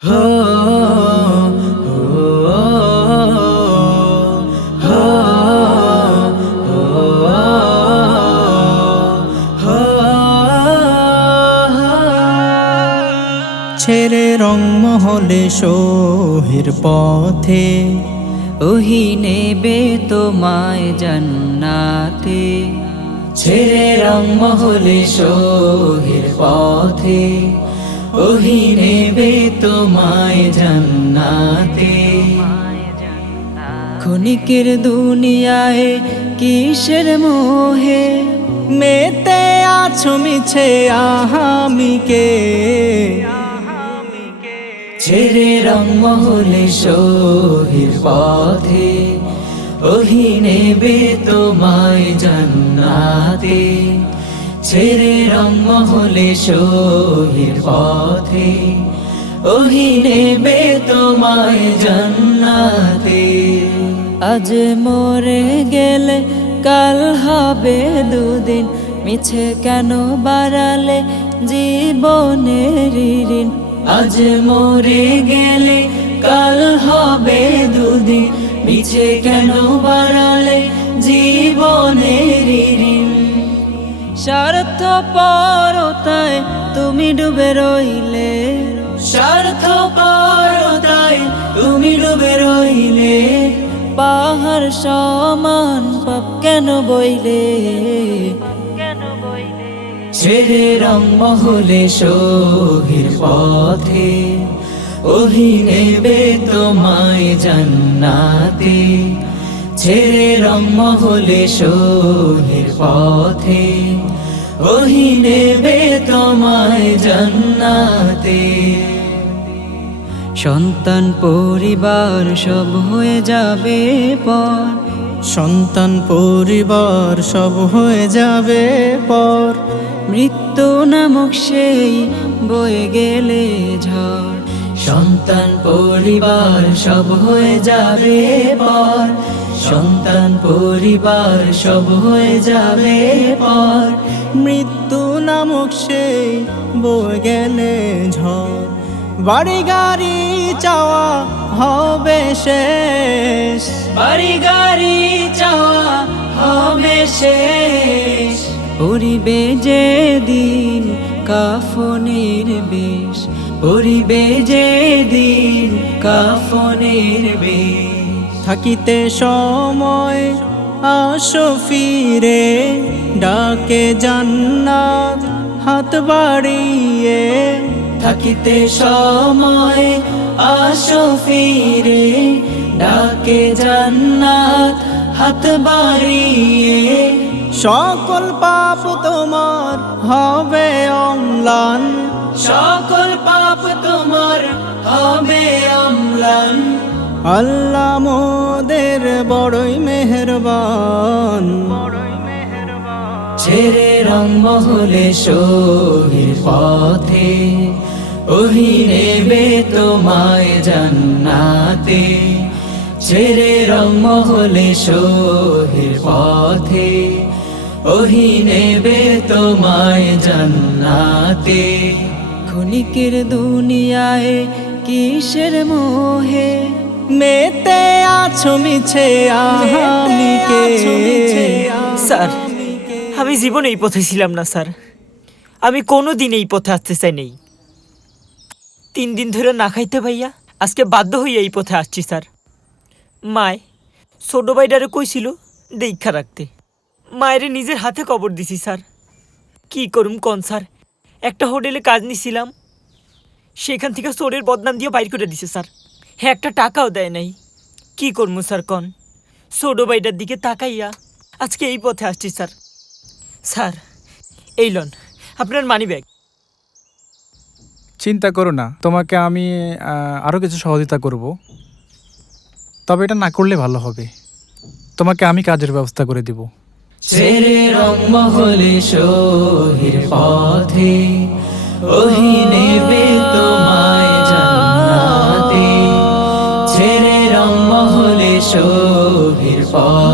ছেড়ে রংমহলে সোহের পথে ওহি নেবে তোমায় জান্নাতে ছেড়ে রং মহলে সোহের পথে ওহি নেবে তোমায় জান্নাতে। ক্ষণিকের দুনিয়ায় কিসের মোহে? মেতে আছো মিছে আহামিকে। ছেড়ে রং মহলে সোহের পথে, ওহি নেবে তোমায় জান্নাতে। ছেড়ে রং মহলে সোহের পথে ওহি নেবে তোমায় জান্নাতে। আজ মরে গেলে কাল হবে দুদিন, মিছে কেন বাড়ালে জীবনের ঋণ? আজ মরে গেলে কাল হবে দুদিন, মিছে কেন বাড়ালে জীবনের ঋণ? স্বার্থ পরতায় তুমি ডুবে রইলে। স্বার্থ পরতায় তুমি ডুবে রইলে। পাহাড় সমান পাপ কেন বইলে? ছেড়ে রং মহলে সোহির পথে ওহি নেবে তোমায় জান্নাতে। ছেড়ে রং মহলে সোহির পথে ওহি নেবে তোমায় জান্নাতে। সন্তান পরিবার সব হয়ে যাবে পর। সন্তান পরিবার সব হয়ে যাবে পর। মৃত্যু নামক সেই বয়ে গেলে ঝড়। সন্তান পরিবার সব হয়ে যাবে পর। সন্তান পরিবার সব হয়ে যাবে পর। মৃত্যু নামক সেই বয়ে গেলে ঝড়। বাড়ি গাড়ি চাওয়া হবে শেষ। বাড়ি গাড়ি চাওয়া হবে শেষ। পরিবে যে দিন কাফনের বেশ। পরিবে যে দিন কাফনের বেশ। থাকিতে সময় আসো ফিরে ডাকে জান্নাত হাত বাড়িয়ে। থাকিতে সময় আসো ফিরে ডাকে জান্নাত হাত বাড়িয়ে। সকল পাপ তোমার হবে অম্লান। সকল পাপ তোমার হবে অম্লান। আল্লাহ মোদের বড়ই মেহরবান। ছেড়ে রং মহলে সোহির পথে ওহি নেবে তোমায় জান্নাতে। ছেড়ে রং মহলে সোহির পথে ওহি নেবে তোমায় জান্নাতে। ক্ষণিকের দুনিয়ায় কিসের মোহে মেতে আছো মিছে আহামিকে। স্যার আমি জীবনে এই পথে ছিলাম না স্যার। আমি কোনো দিন এই পথে আসতে চাই নেই তিন দিন ধরে না খাইতে ভাইয়া আজকে বাধ্য হয়ে এই পথে আসছি স্যার। মায় ছোট ভাইডারে কইছিল দীক্ষা রাখতে। মায়ের নিজের হাতে কবর দিছি স্যার। কি করুম কন স্যার? একটা হোটেলে কাজ নিছিলাম। সেখান থেকে চোরের বদনাম দিয়ে বাইর করে দিছে স্যার। হ্যাঁ একটা টাকাও দেয় নাই। কি করব স্যার কন? ছোট ভাইটার দিকে তাকাইয়া আজকে এই পথে আসছি স্যার। স্যার এই লন আপনার মানি ব্যাগ চিন্তা করো না তোমাকে আমি আরও কিছু সহযোগিতা করব। তবে এটা না করলে ভালো হবে। তোমাকে আমি কাজের ব্যবস্থা করে দিব। ছেড়ে রং মহলে পথে ওহি জান্নাতে ছেড়ে রং মহলে সোহির পথে।